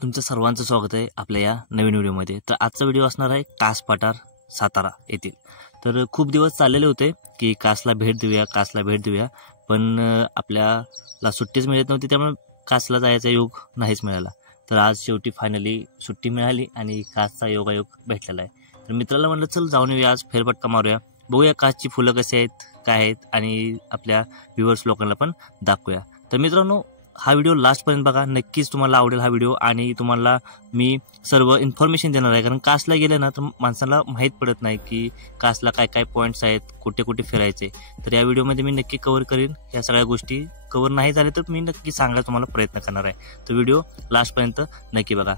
तुमचं सर्वांचं स्वागत आहे आपल्या या नवीन व्हिडिओमध्ये। तर आजचा व्हिडिओ असणार आहे कास पठार सातारा येथील। तर खूप दिवस चाललेले होते की कासला भेट देऊया पण आपल्याला सुट्टीच मिळत नव्हती, त्यामुळे कासला जायचा योग नाहीच मिळाला। तर आज शेवटी फायनली सुट्टी मिळाली आणि कासचा योगायोग भेटलेला आहे। तर मित्राला म्हटलं चल जाऊन येऊया, आज फेरफटका मारूया, बघूया कासची फुलं कशी आहेत काय आहेत आणि आपल्या व्ह्यूअर्स लोकांना पण दाखवूया। तर मित्रांनो हा व्हिडिओ लास्टपर्यंत बघा, नक्कीच तुम्हाला आवडेल हा व्हिडिओ आणि तुम्हाला मी सर्व इन्फॉर्मेशन देणार आहे। कारण कासला गेलं ना तर माणसाला माहीत पडत नाही की कासला काय काय पॉईंट्स आहेत, कुठे कुठे फिरायचे। तर या व्हिडिओमध्ये मी नक्की कव्हर करीन, या सगळ्या गोष्टी कव्हर नाही झाले तर मी नक्की सांगायला तुम्हाला प्रयत्न करणार आहे। तर व्हिडिओ लास्टपर्यंत नक्की बघा।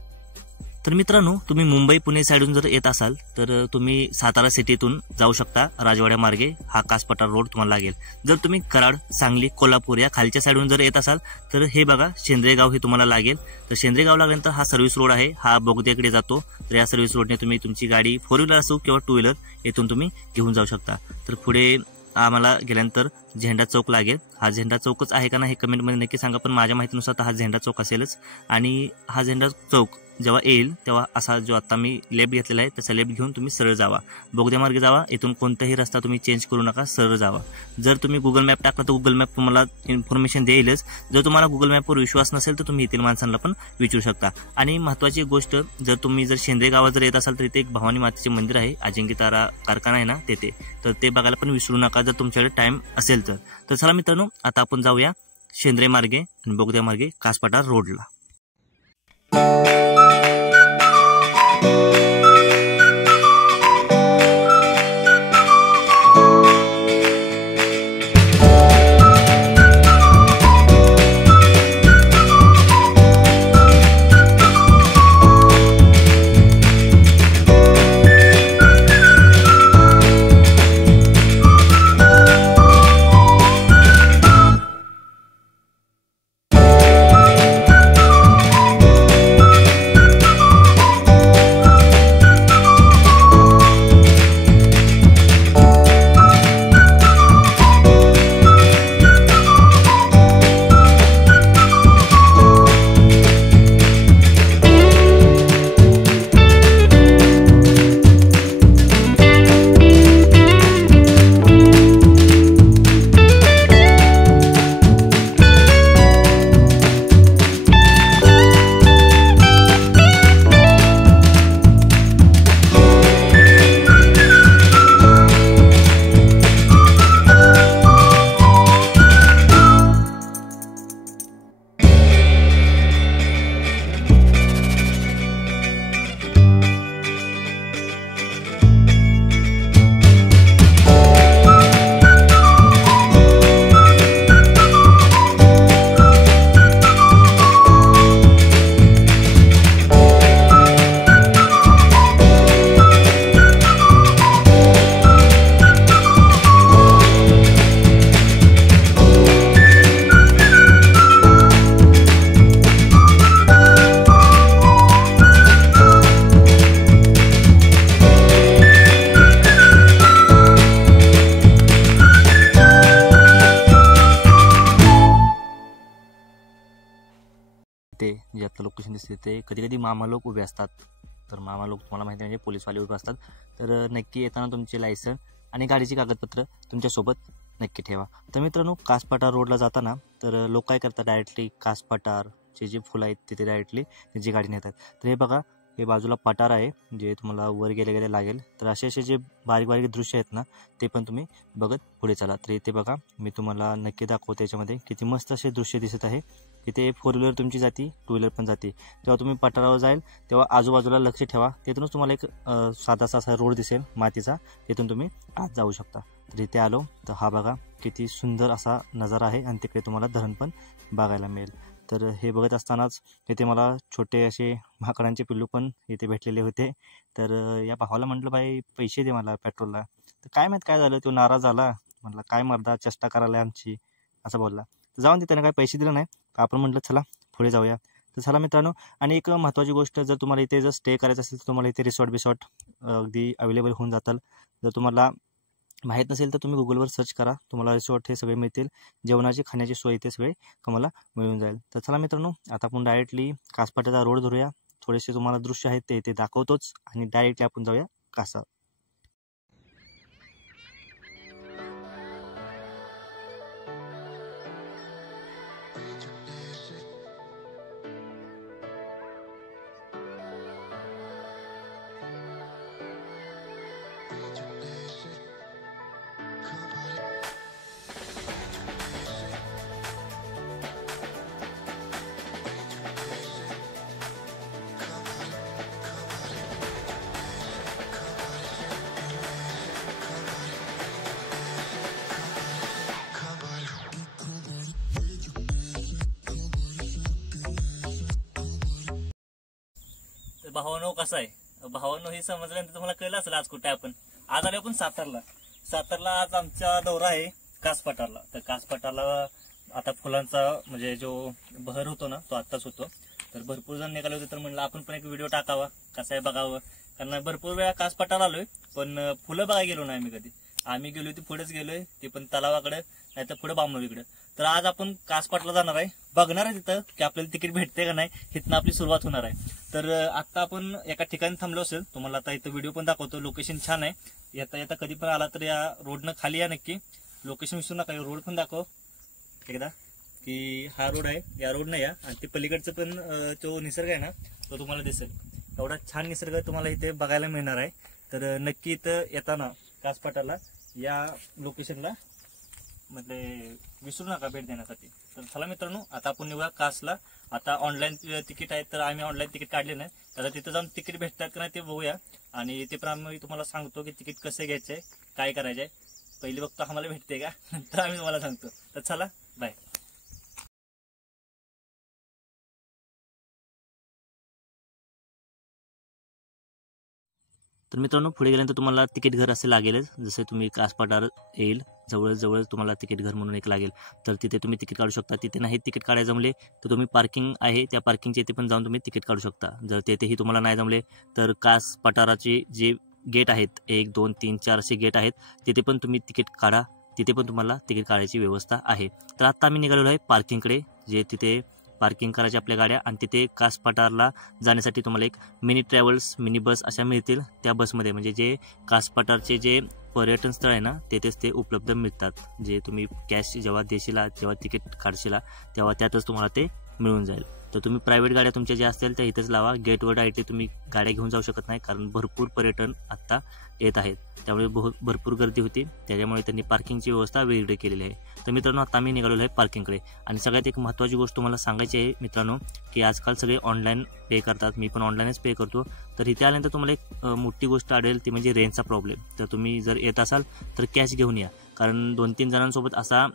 तर मित्रांनो तुम्ही मुंबई पुणे साईडून जर येत असाल तर तुम्ही सातारा सिटीतून जाऊ शकता, राजवाड्या मार्गे हा कास पठार रोड तुम्हाला लागेल। जर तुम्ही कराड, सांगली, कोल्हापूर या खालच्या साईडून जर येत असाल तर हे बघा शेंद्रे गाव हे तुम्हाला लागेल। तर शेंद्रे गाव लागल्यानंतर हा सर्व्हिस रोड आहे, हा बोगद्याकडे जातो। तर या सर्व्हिस रोडने तुम्ही तुमची गाडी 4 व्हीलर असो किंवा 2 व्हीलर येथून तुम्ही घेऊन जाऊ शकता। तर पुढे आम्हाला गेल्यानंतर झेंडा चौक लागेल। हा झेंडा चौकच आहे का नाही हे कमेंटमध्ये नक्की सांगा, पण माझ्या माहितीनुसार हा झेंडा चौक असेलच। आणि हा झेंडा चौक जेव्हा येईल तेव्हा असा जो आता मी लेफ्ट घेतलेला आहे तसा लेफ्ट घेऊन तुम्ही सरळ जावा, बोगद्यामार्गे जावा, इथून कोणताही रस्ता तुम्ही चेंज करू नका, सरळ जावा। जर तुम्ही गुगल मॅप टाकला तर गुगल मॅप तुम्हाला इन्फॉर्मेशन देईलच। जर तुम्हाला गुगल मॅपवर विश्वास नसेल तर तुम्ही येथील माणसांना पण विचारू शकता। आणि महत्त्वाची गोष्ट, जर तुम्ही शेंद्रे गावात जर येत असाल तर इथे एक भवानी मातेचे मंदिर आहे, अजिंक्यतारा कारखाना आहे ना तेथे, तर ते बघायला पण विसरू नका जर तुमच्याकडे टाइम असेल तर। तर चला मित्रांनो आता आपण जाऊया शेंद्रे मार्गे आणि बोगद्या मार्गे कास पठार रोडला। जे आपलं लोकेशन दिसते ते कधी कधी मामा लोक उभे असतात। तर मामा लोक तुम्हाला माहिती म्हणजे पोलीसवाले उभे असतात। तर नक्की येताना तुमचे लायसन आणि गाडीची कागदपत्र तुमच्यासोबत नक्की ठेवा। तर मित्रांनो कास पठार रोडला जाताना तर लोक काय करतात, डायरेक्टली कास पठारचे जे फुलं आहेत तिथे डायरेक्टली त्यांची गाडी नेतात। तर हे बघा, हे बाजूला पठार आहे जे तुम्हाला वर गेले लागेल। तर असे जे बारीक बारीक दृश्य आहेत ना ते पण तुम्ही बघत पुढे चला। तर इथे बघा मी तुम्हाला नक्की दाखवतो, त्याच्यामध्ये किती मस्त असे दृश्य दिसत आहे। इथे 4 व्हीलर तुमची जाती, 2 व्हीलर पण जाते। जेव्हा तुम्ही पठारावर जाईल तेव्हा आजूबाजूला लक्ष ठेवा, तिथूनच तुम्हाला एक साधासा असा रोड दिसेल मातीचा, तिथून तुम्ही आत जाऊ शकता। तर इथे आलो तर हा बघा किती सुंदर असा नजारा आहे आणि तिकडे तुम्हाला धरण पण बघायला मिळेल। तर हे बघत असतानाच इथे मला छोटे असे माकडांचे पिल्लू पण इथे भेटलेले होते। तर या भावाला म्हटलं बाई पैसे दे मला पेट्रोलला, तर काय माहीत काय झालं, तो नाराज झाला, म्हटलं काय मर्दा चेष्टा करायला आमची असं बोलला। तर जाऊन त्याने काय पैसे दिले नाही, आपण म्हटलं चला पुढे जाऊया। तर चला मित्रांनो, आणि एक महत्त्वाची गोष्ट, जर तुम्हाला इथे जर स्टे करायचं असेल तर तुम्हाला इथे रिसॉर्ट अगदी अवेलेबल होऊन जातात। जर तुम्हाला माहीत नसेल तर तुम्ही गुगलवर सर्च करा, तुम्हाला रिसॉर्ट हे सगळे मिळतील. जेवणाची खाण्याची सोय ते सगळे तुम्हाला मिळून जाईल. तर चला मित्रांनो, आता आपण डायरेक्टली कासपाट्याचा रोड धरूया. थोडेसे तुम्हाला दृश्य आहेत ते दाखवतोच आणि डायरेक्टली आपण जाऊया कासा. भावानो कसं आहे भावानो, हे समजल्यानंतर तुम्हाला कळलं असेल आज कुठे आपण आज आलो. आपण सातारला आज आमचा दौरा आहे कासपठारला. तर कासपठारला आता फुलांचा म्हणजे जो बहर होतो ना तो आत्ताच होतो. तर भरपूर जण निघाले होते, तर म्हणलं आपण पण एक व्हिडिओ टाकावा, कसं आहे बघावं. कारण भरपूर वेळा कासपठार आलोय पण फुलं बघायला गेलो नाही आम्ही कधी. आम्ही गेलोय ते पुढेच गेलोय, ते पण तलावाकडे नाही तर पुढे बामणोलीकडे. तर आज आपण कासपठारला जाणार आहे, बघणार आहे तिथं की आपल्याला तिकीट भेटते का नाही, इथनं आपली सुरुवात होणार आहे. तर आता आपण एका ठिकाणी थांबलो असेल, तुम्हाला आता इथं व्हिडिओ पण दाखवतो. लोकेशन छान आहे, येता येता कधी पण आला तर या रोडनं खाली या नक्की. लोकेशन विसरू नका, रोड पण दाखव एकदा की हा रोड आहे, या रोडनं या. आणि ते पलीकडचं पण तो निसर्ग आहे ना तो तुम्हाला दिसेल. एवढा छान निसर्ग तुम्हाला इथे बघायला मिळणार आहे. तर नक्की इथं येताना कासपठारला या लोकेशनला म्हणजे विसरू नका भेट देण्यासाठी. तर चला मित्रांनो, आता आपण निघूया कासला. आता ऑनलाईन तिकीट आहे, तर आम्ही ऑनलाईन तिकीट काढले नाही. आता तिथं जाऊन तिकीट भेटतात का नाही ते बघूया आणि ते पण आम्ही तुम्हाला सांगतो की तिकीट कसं घ्यायचंय, काय करायचंय. पहिली बघतो आम्हाला भेटते का, नंतर आम्ही तुम्हाला सांगतो. तर चला बाय. तर मित्रांनो, पुढे गेल्यानंतर तुम्हाला तिकीट घर असे लागेलच. जसे तुम्ही कासपठार येईल जवळ तुम्हाला तिकीट घर म्हणून एक लागेल. तर तिथे तुम्ही तिकीट काढू शकता. तिथे नाही तिकीट काढायला जमले तर तुम्ही पार्किंग आहे त्या पार्किंगच्या इथे पण जाऊन तुम्ही तिकीट काढू शकता. जर तेथेही तुम्हाला नाही जमले तर कासपठाराचे जे गेट आहेत 1, 2, 3, 4 असे गेट आहेत, तिथे पण तुम्ही तिकीट काढा. तिथे पण तुम्हाला तिकीट काढायची व्यवस्था आहे. तर आता आम्ही निघालेलो आहे पार्किंगकडे, जे तिथे पार्किंग करायची आपल्या गाड्या. आणि तिथे कासपठारला जाण्यासाठी तुम्हाला एक मिनी ट्रॅव्हल्स मिनी बस अशा मिळतील. त्या बसमध्ये म्हणजे जे कासपठारचे जे पर्यटन स्थळ आहे ना तेथेच ते उपलब्ध मिळतात. जे तुम्ही कॅश जेव्हा देशीला, जेव्हा तिकीट काढशीला तेव्हा त्यातच तुम्हाला ते मिळून जाईल. तर तुम्ही प्रायव्हेट गाड्या तुमच्या ज्या असतील त्या इथेच लावा. गेटवर डायरेक्टली तुम्ही गाड्या घेऊन जाऊ शकत नाही, कारण भरपूर पर्यटन आत्ता येत आहेत, त्यामुळे भरपूर गर्दी होती. त्याच्यामुळे त्यांनी पार्किंगची व्यवस्था वेगळी केलेली आहे. तर मित्रांनो, आता आम्ही निघालेलो आहे पार्किंगकडे. आणि सगळ्यात एक महत्त्वाची गोष्ट तुम्हाला सांगायची आहे मित्रांनो, की आजकाल सगळे ऑनलाईन पे करतात. मी पण ऑनलाईनच पे करतो. तर इथे आल्यानंतर तुम्हाला एक मोठी गोष्ट आढळेल, ती म्हणजे रेंजचा प्रॉब्लेम. तर तुम्ही जर येत असाल तर कॅश घेऊन या, कारण 2-3 जणांसोबत असा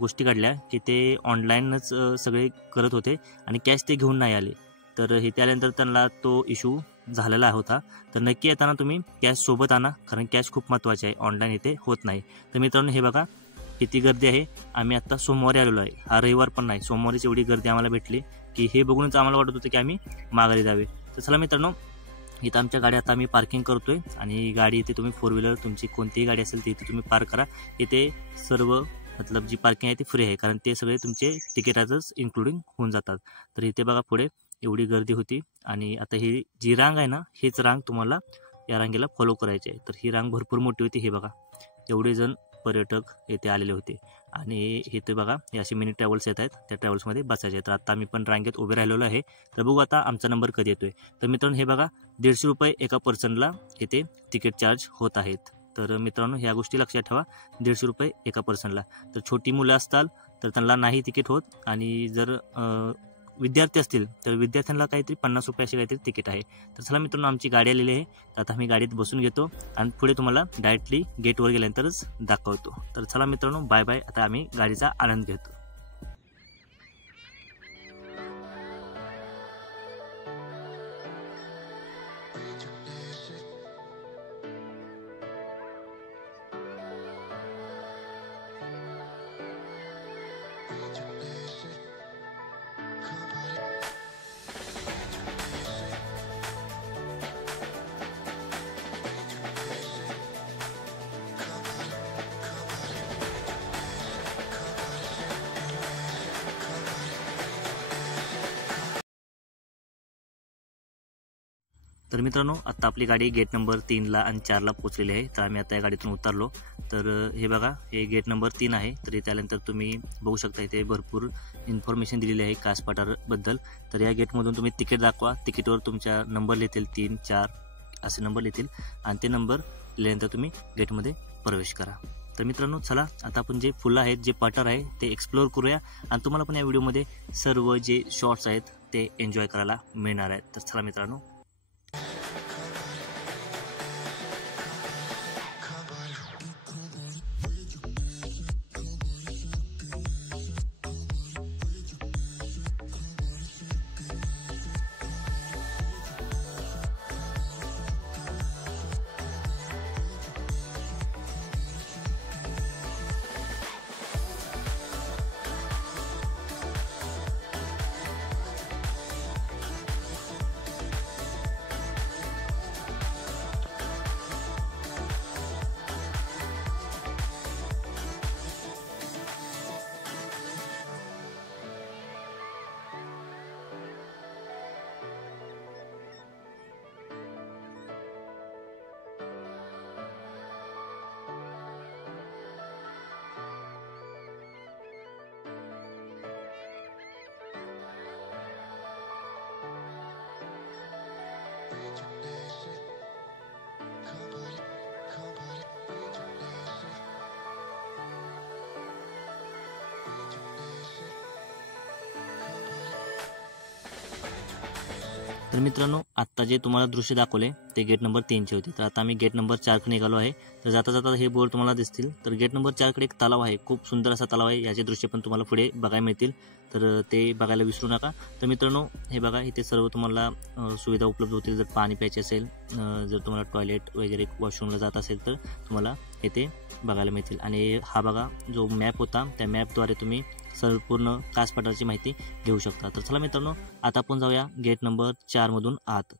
गोष्टी घडल्या की ते ऑनलाईनच सगळे करत होते आणि कॅश ते घेऊन नाही आले. तर इथे आल्यानंतर त्यांना तो इश्यू झालेला होता. तर नक्की येताना तुम्ही कॅश सोबत आणा, कारण कॅश खूप महत्त्वाचे आहे, ऑनलाईन इथे होत नाही. तर मित्रांनो, हे बघा किती गर्दी आहे. आम्ही आत्ता सोमवारी आलेलो आहे, हा रविवार पण नाही, सोमवारीच एवढी गर्दी आम्हाला भेटली की हे बघूनच आम्हाला वाटत होतं की आम्ही माघारी जावे. तर चला मित्रांनो, इथं आमच्या गाडी आता आम्ही पार्किंग करतोय. आणि गाडी इथे तुम्ही 4 व्हीलर तुमची कोणतीही गाडी असेल ती इथे तुम्ही पार्क करा. इथे सर्व मतलब जी पार्किंग आहे ती फ्री आहे, कारण ते सगळे तुमचे तिकिटातच इन्क्लुडिंग होऊन जातात. तर इथे बघा पुढे एवढी गर्दी होती. आणि आता ही जी रांग आहे ना, हीच रांग तुम्हाला या रांगेला फॉलो करायची आहे. तर ही रांग भरपूर मोठी होती. हे बघा एवढे जण पर्यटक येथे आलेले होते. आणि इथे बघा हे असे मिनी ट्रॅव्हल्स येत आहेत, त्या ट्रॅव्हल्समध्ये बसायचे आहेत. तर आता आम्ही पण रांगेत उभे राहिलेलो आहे. तर बघू आता आमचा नंबर कधी येतोय. तर मित्रांनो, हे बघा 150 रुपये एका पर्सनला इथे तिकीट चार्ज होत आहेत. तर मित्रांनो, ह्या गोष्टी लक्षात ठेवा, 150 रुपये एका पर्सनला. तर छोटी मुलं असताल तर त्यांना नाही तिकीट होत. आणि जर विद्यार्थी असतील तर विद्यार्थ्यांना काहीतरी 50 रुपये अशी काहीतरी तिकीट आहे. तर चला मित्रांनो, आमची गाडी आलेली आहे. तर आता आम्ही गाडीत बसून घेतो आणि पुढे तुम्हाला डायरेक्टली गेटवर गेल्यानंतरच दाखवतो. तर चला मित्रांनो, बाय बाय. आता आम्ही गाडीचा आनंद घेतो. तर मित्रांनो, आता आपली गाडी गेट नंबर 3ला आणि 4ला पोहोचलेली आहे. तर आम्ही आता या गाडीतून उतरलो. तर हे बघा, हे गेट नंबर 3 आहे. तर त्यानंतर तुम्ही बघू शकता इथे भरपूर इन्फॉर्मेशन दिलेली आहे कास पठारबद्दल. तर या गेटमधून तुम्ही तिकीट दाखवा, तिकीटवर तुमच्या नंबर लिहितील, 3, 4 असे नंबर लिहितील आणि ते नंबर लिहिल्यानंतर तुम्ही गेटमध्ये प्रवेश करा. तर मित्रांनो, चला आता आपण जे फुलं आहेत, जे पठार आहे ते एक्सप्लोअर करूया आणि तुम्हाला पण या व्हिडिओमध्ये सर्व जे शॉर्ट्स आहेत ते एन्जॉय करायला मिळणार आहेत. तर चला मित्रांनो. तर मित्रांनो, आत्ता जे तुम्हाला दृश्य दाखवले ते गेट नंबर 3चे होते. तर आता आम्ही गेट नंबर 4कडे निघालो आहे. तर जाता जाता हे बोर्ड तुम्हाला दिसतील. तर गेट नंबर 4कडे एक तलाव आहे, खूप सुंदर असा तलाव आहे. याचे दृश्य पण तुम्हाला पुढे बघायला मिळतील, तर ते बघायला विसरू नका. तर मित्रांनो, हे बघा, इथे सर्व तुम्हाला सुविधा उपलब्ध होतील. जर पाणी प्यायचे असेल, जर तुम्हाला टॉयलेट वगैरे वॉशरूमला जात असेल तर तुम्हाला इथे बघायला मिळतील. आणि हा बघा, जो मॅप होता त्या मॅपद्वारे तुम्ही संपूर्ण कास पठाराची माहिती घेऊ शकता. तर चला मित्रांनो, आता आपण जाऊया गेट नंबर 4 मधून आत.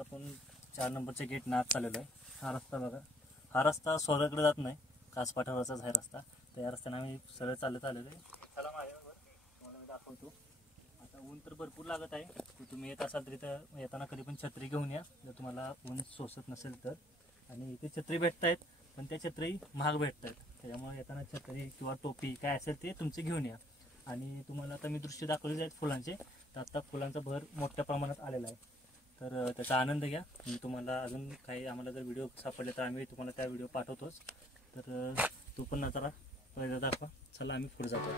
आपण 4 नंबरच्या गेट आत चाललेलो आहे. हा रस्ता बघा, हा रस्ता स्वर्गाकडे जात नाही, कास पठाराचाच आहे रस्ता. तर या रस्त्याने आम्ही सरळ चालत आलेलो आहे. चला माझ्यावर, तुम्हाला मी दाखवतो. आता ऊन तर भरपूर लागत आहे. तुम्ही येत असाल तरी तर येताना कधी पण छत्री घेऊन या, जर तुम्हाला ऊन सोसत नसेल तर. आणि इथे छत्री भेटत आहेत, पण त्या छत्री महाग भेटत आहेत. त्याच्यामुळे येताना छत्री किंवा टोपी काय असेल ते तुमचे घेऊन या. आणि तुम्हाला आता मी दृश्य दाखवले आहेत फुलांचे. तर आत्ता फुलांचा भर मोठ्या प्रमाणात आलेला आहे. तर त्याचा आनंद घ्या. मी तुम्हाला अजून काही आम्हाला जर व्हिडिओ सापडले तर आम्ही तुम्हाला त्या व्हिडिओ पाठवतोच. तर तू पण नजारा पहिला दाखवा. चला आम्ही पुढे जातो.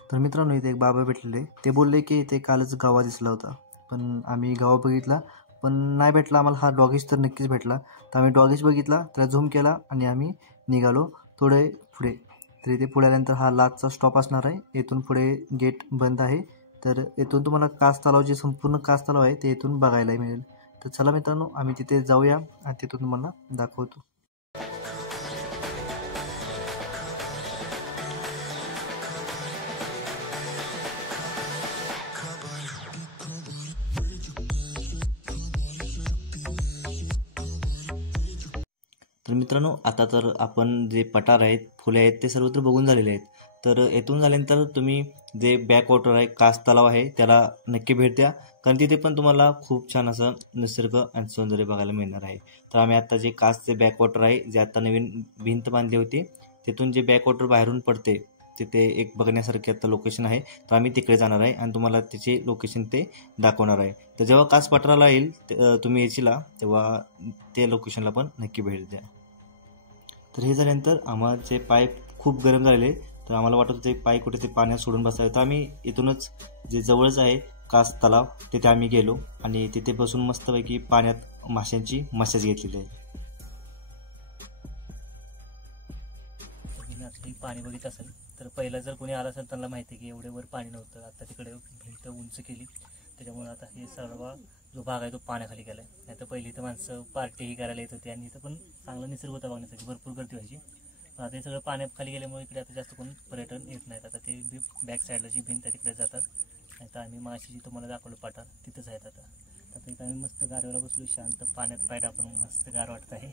तर मित्रांनो, इथे एक बाबा भेटलेले. ते बोलले की इथे कालच गावा दिसला होता, पण आम्ही गावा बघितला पण नाही भेटला आम्हाला. हा डॉगीश तर नक्कीच भेटला. तर आम्ही डॉगीश बघितला, त्याला झूम केला आणि आम्ही निघालो थोडे पुढे. तर इथे पुढे आल्यानंतर हा लाचचा स्टॉप असणार आहे. इथून पुढे गेट बंद आहे. तर इथून तुम्हाला कास तलाव, जे संपूर्ण कास तलाव आहे ते इथून बघायला मिळेल. तर चला मित्रांनो, आम्ही तिथे जाऊया आणि तिथून तुम्हाला दाखवतो. तर मित्रांनो, आता तर आपण जे पठार आहेत, फुले आहेत ते सर्वत्र बघून झालेले आहेत. तर येथून झाल्यानंतर तुम्ही जे बॅक वॉटर आहे, कास तलाव आहे, त्याला नक्की भेट द्या, कारण तिथे पण तुम्हाला खूप छान असं निसर्ग आणि सौंदर्य बघायला मिळणार आहे. तर आम्ही आता जे कासचे बॅक वॉटर आहे, जे आता नवीन भिंत बांधली होती, तिथून जे बॅक वॉटर बाहेरून पडते, तिथे एक बघण्यासारखे आता लोकेशन आहे. तर आम्ही तिकडे जाणार आहे आणि तुम्हाला त्याचे लोकेशन ते दाखवणार आहे. तर जेव्हा कास पठाराला येईल तुम्ही येशील तेव्हा ते लोकेशनला पण नक्की भेट द्या. तर हे झाल्यानंतर आम्हाचे पाय खूप गरम झालेले, तर आम्हाला वाटत होते पाय कुठे ते पाण्यात सोडून बसावे. तर आम्ही इथूनच जे जवळच आहे कास तलाव, तिथे आम्ही गेलो आणि तिथे बसून मस्तपैकी पाण्यात माशांची मसाज घेतलेली आहे. पाणी बघितलं असेल तर पहिलं जर कोणी आलं असेल त्यांना माहिती आहे की एवढे वर पाणी नव्हतं. आता तिकडे भिंत उंच केली, त्याच्यामुळे आता हे सर्व जो भाग आहे तो पाण्याखाली गेला आहे. नाही तर पहिली तर माणसं पार्टीही करायला येत होती आणि इथं पण चांगला निसर्ग होता बघण्यासाठी, भरपूर गर्दी व्हायची. आता हे सगळं पाण्याखाली गेल्यामुळे इकडे आता जास्त कोण पर्यटन येत नाहीत. आता ते बॅक साईडला जी भिंत आहे तिकडे जातात. नाही तर आम्ही माशी जी तुम्हाला दाखवलं पठार तिथंच आहेत. आता इथं आम्ही मस्त गारव्याला बसलो, शांत पाण्यात पाय टाकून मस्त गार वाटत आहे.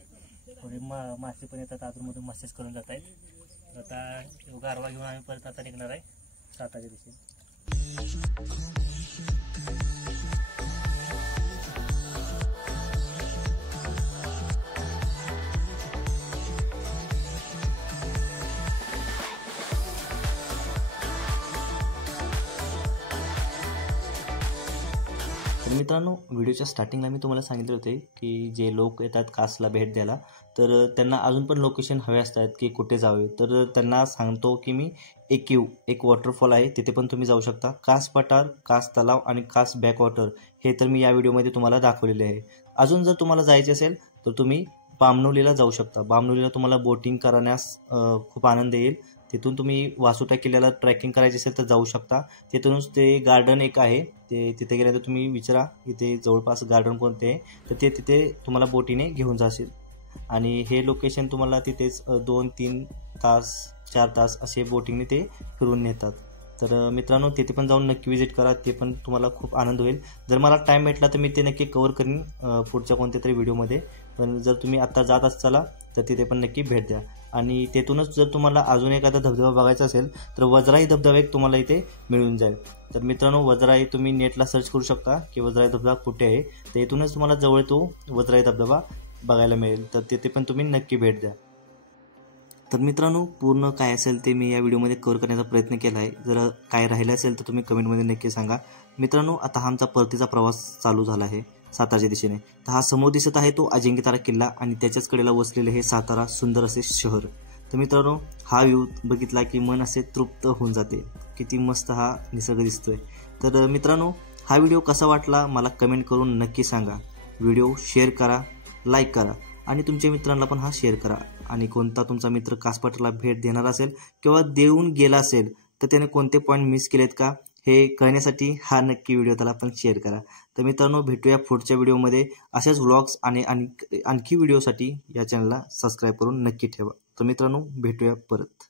थोडे मासे पण येतात आतूनमधून, मसेज करून जात आहेत. आता गारवा घेऊन आम्ही परत आता निघणार आहे साताऱ्या दिशेने. तर मित्रांनो, व्हिडिओच्या स्टार्टिंगला मी तुम्हाला सांगितले होते की जे लोक येतात कासला भेट द्यायला, तर त्यांना अजून पण लोकेशन हवे असतात की कुठे जावे. तर त्यांना सांगतो की मी एक वॉटरफॉल आहे, तिथे पण तुम्ही जाऊ शकता. कास पठार, कास तलाव आणि कास बॅक वॉटर हे तर मी या व्हिडिओमध्ये तुम्हाला दाखवलेले आहे. अजून जर तुम्हाला जायचे असेल तर तुम्ही बामणोलीला जाऊ शकता. बामणोलीला तुम्हाला बोटिंग करण्यास खूप आनंद येईल. तिथून तुम्ही वासोटा किल्ल्याला ट्रॅकिंग करायची असेल तर जाऊ शकता. तिथूनच ते गार्डन एक आहे, ते तिथे गेल्यानंतर तुम्ही विचारा इथे जवळपास गार्डन कोणते आहे, तर ते तिथे तुम्हाला बोटीने घेऊन जाशील. आणि हे लोकेशन तुम्हाला तिथेच 2-3 तास 4 तास असे बोटिंगने ते फिरून नेतात. तर मित्रांनो, तिथे पण जाऊन नक्की विजिट करा, ते पण तुम्हाला खूप आनंद होईल. जर मला टाईम भेटला तर मी ते नक्की कव्हर करीन पुढच्या कोणत्या तरी व्हिडिओमध्ये. पण जर तुम्ही आत्ता जात असाल तर तिथे पण नक्की भेट द्या. आणि तेथूनच जर तुम्हाला अजून एखादा धबधबा बघायचा असेल तर वजराई धबधबा एक तुम्हाला इथे मिळून जाईल. तर मित्रांनो, वजराई तुम्ही नेटला सर्च करू शकता की वजराई धबधबा कुठे आहे. तर इथूनच तुम्हाला जवळ तो वजराई धबधबा बघायला मिळेल. तर तिथे पण तुम्ही नक्की भेट द्या. तर मित्रांनो, पूर्ण काय असेल ते मी या व्हिडिओमध्ये कव्हर करण्याचा प्रयत्न केला आहे. जर काय राहिलं असेल तर तुम्ही कमेंटमध्ये नक्की सांगा. मित्रांनो, आता हा आमचा परतीचा प्रवास चालू झाला आहे साताराच्या दिशेने. तर हा समोर दिसत आहे तो अजिंक्यतारा किल्ला आणि त्याच्याच कडेला वसलेले हे सातारा सुंदर असे शहर. तर मित्रांनो, हा व्ह्यू बघितला की मन असे तृप्त होऊन जाते. किती मस्त हा निसर्ग दिसतोय. तर मित्रांनो, हा व्हिडिओ कसा वाटला मला कमेंट करून नक्की सांगा. व्हिडिओ शेअर करा, लाईक करा आणि तुमच्या मित्रांना पण हा शेअर करा. आणि कोणता तुमचा मित्र कास पठाराला भेट देणार असेल किंवा देऊन गेला असेल तर त्याने कोणते पॉईंट मिस केलेत का हे कळण्यासाठी हा नक्की व्हिडिओ त्याला पण शेअर करा. तर मित्रांनो, भेटूया पुढच्या व्हिडिओमध्ये. असेच व्लॉग्स आणि आणखी व्हिडिओसाठी या चॅनलला सबस्क्राईब करून नक्की ठेवा. तर मित्रांनो, भेटूया परत.